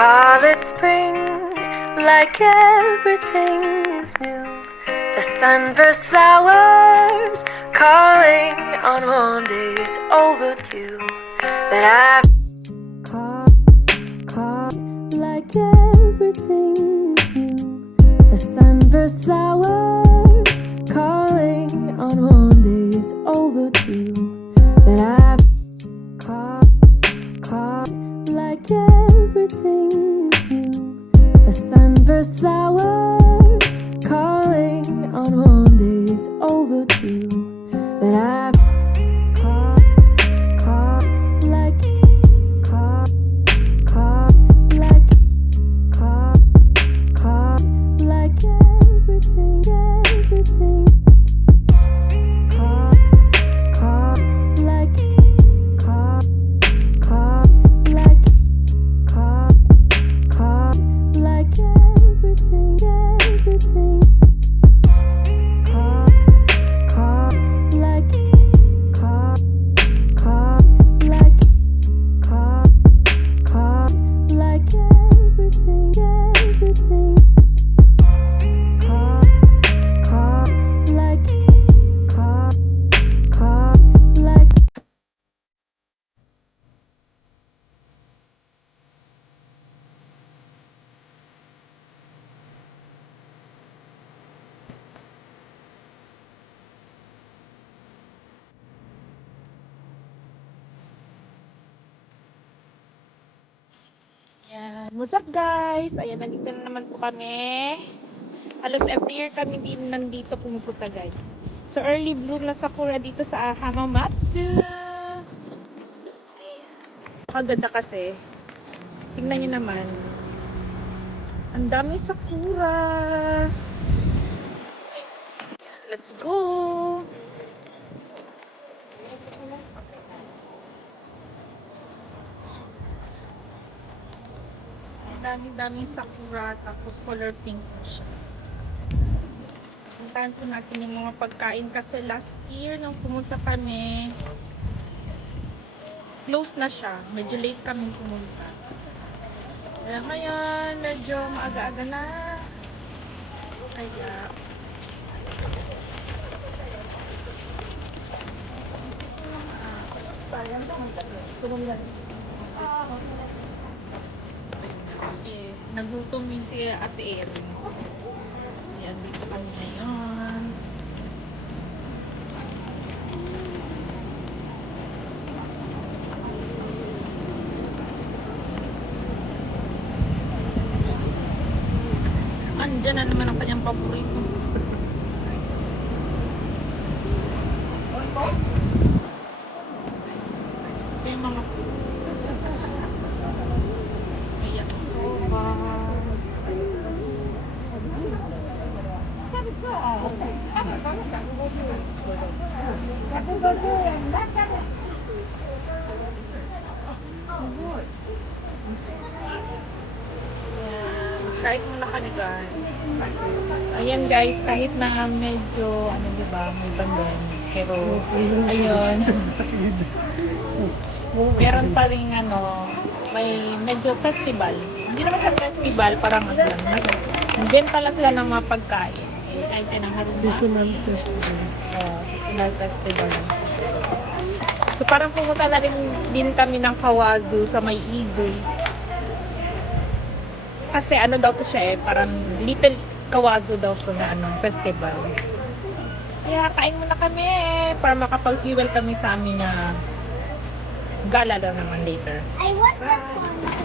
Call it spring, like everything is new. The sunburst flowers calling on warm days overdue. But I call like everything is new. The sunburst flowers calling on warm days overdue. But I call like everything is new. The sunburst flowers calling on warm days overdue. But I call like everything, everything. Call like everything, everything. Like everything, everything. Yan. What's up guys? Ayan, nandito na naman po kami. Halos every year kami din nandito pumupunta guys. So early bloom na sakura dito sa Hamamatsu. Ayan. Kaganda kasi. Tingnan nyo naman. Ang dami sakura. Ayan, let's go! Dami-daming sakura, tapos color pink na siya. Puntahan po natin yung mga pagkain kasi last year nung pumunta kami, close na siya. Medyo late kami pumunta. Kaya ngayon, medyo maaga-aga na. Kaya, nagutom yung si Ate Erin. Ayan, dito kami ngayon. Andyan na naman ang kanyang paborito. Ito yung mga foods. Ayan, soba. Kahit muna kami guys. Ayan guys, kahit na medyo, ano diba, may pandemic. Pero, ayun. Meron pa rin ano, may medyo festival. Hindi naman sa festival, parang ano lang. Nagbenta lang sila ng mga pagkain. Eh, kahit tinanghali na. Seasonal festival. Seasonal festival. So parang pumunta na rin din kami ng Kawazu sa may Izu. Kasi ano daw to siya eh, parang little Kawazu daw to na ano, festival. Kaya kain muna kami para makapag-fuel kami sa amin na gala daw naman later. I want that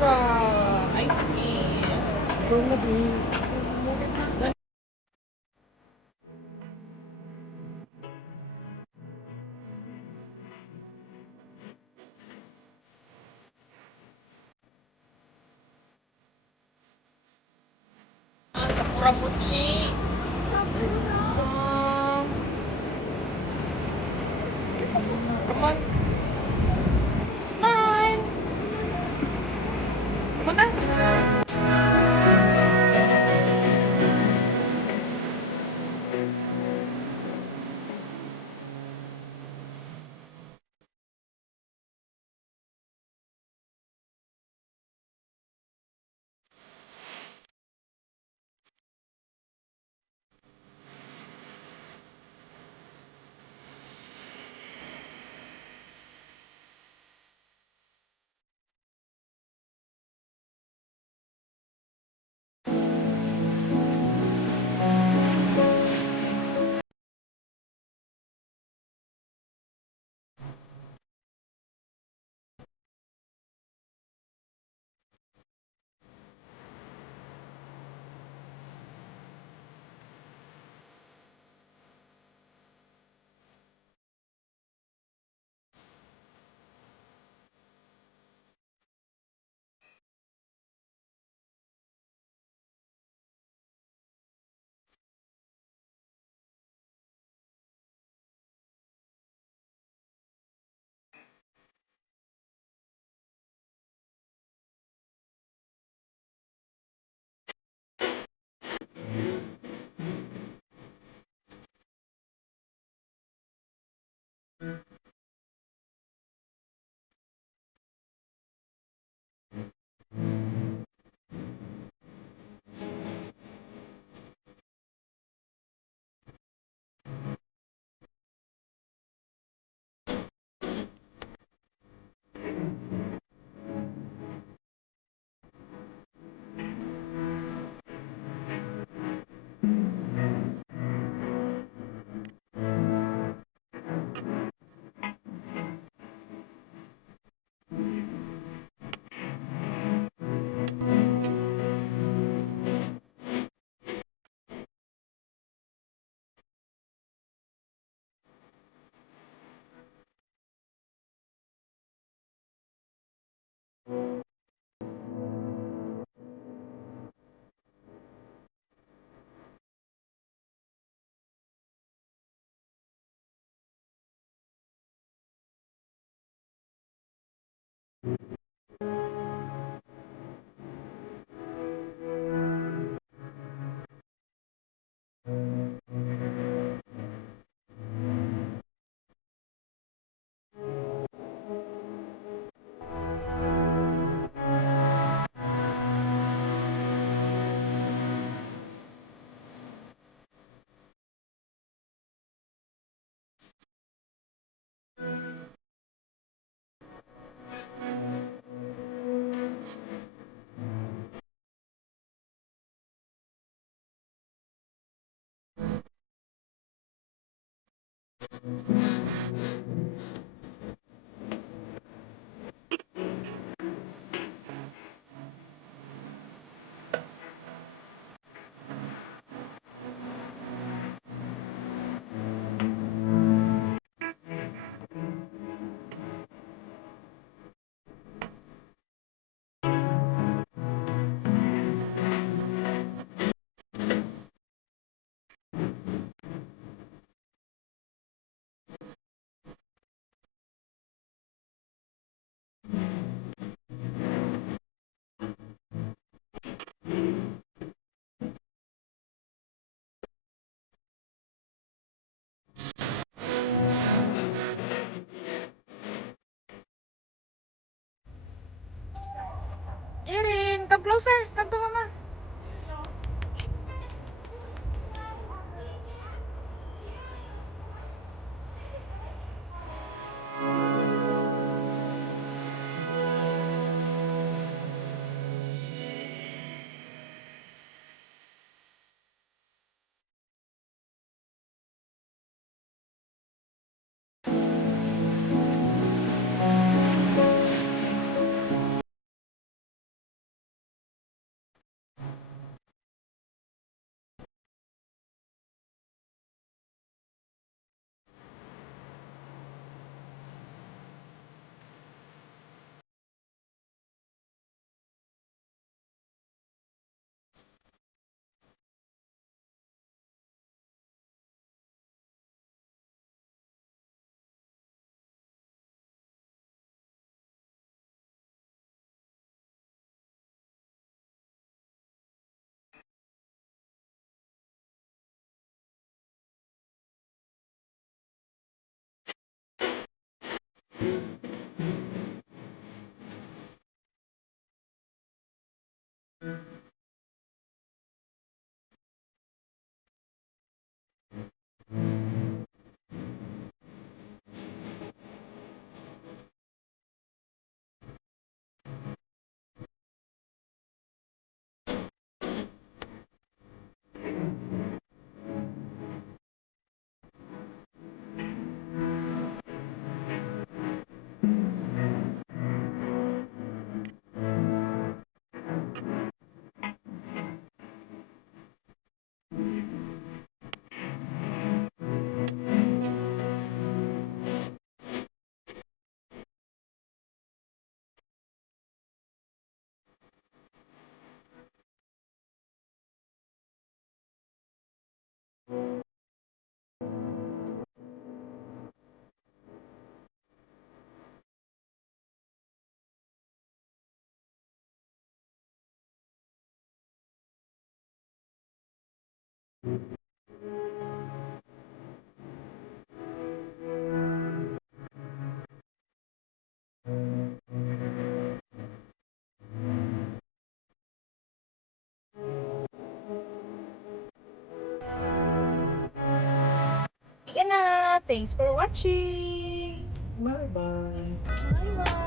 one. Ice cream. Sakura mochi. Come on. Smile. Come on na. Erin, come closer. Come to mama. Yan na. Thanks for watching. Bye-bye. Bye-bye.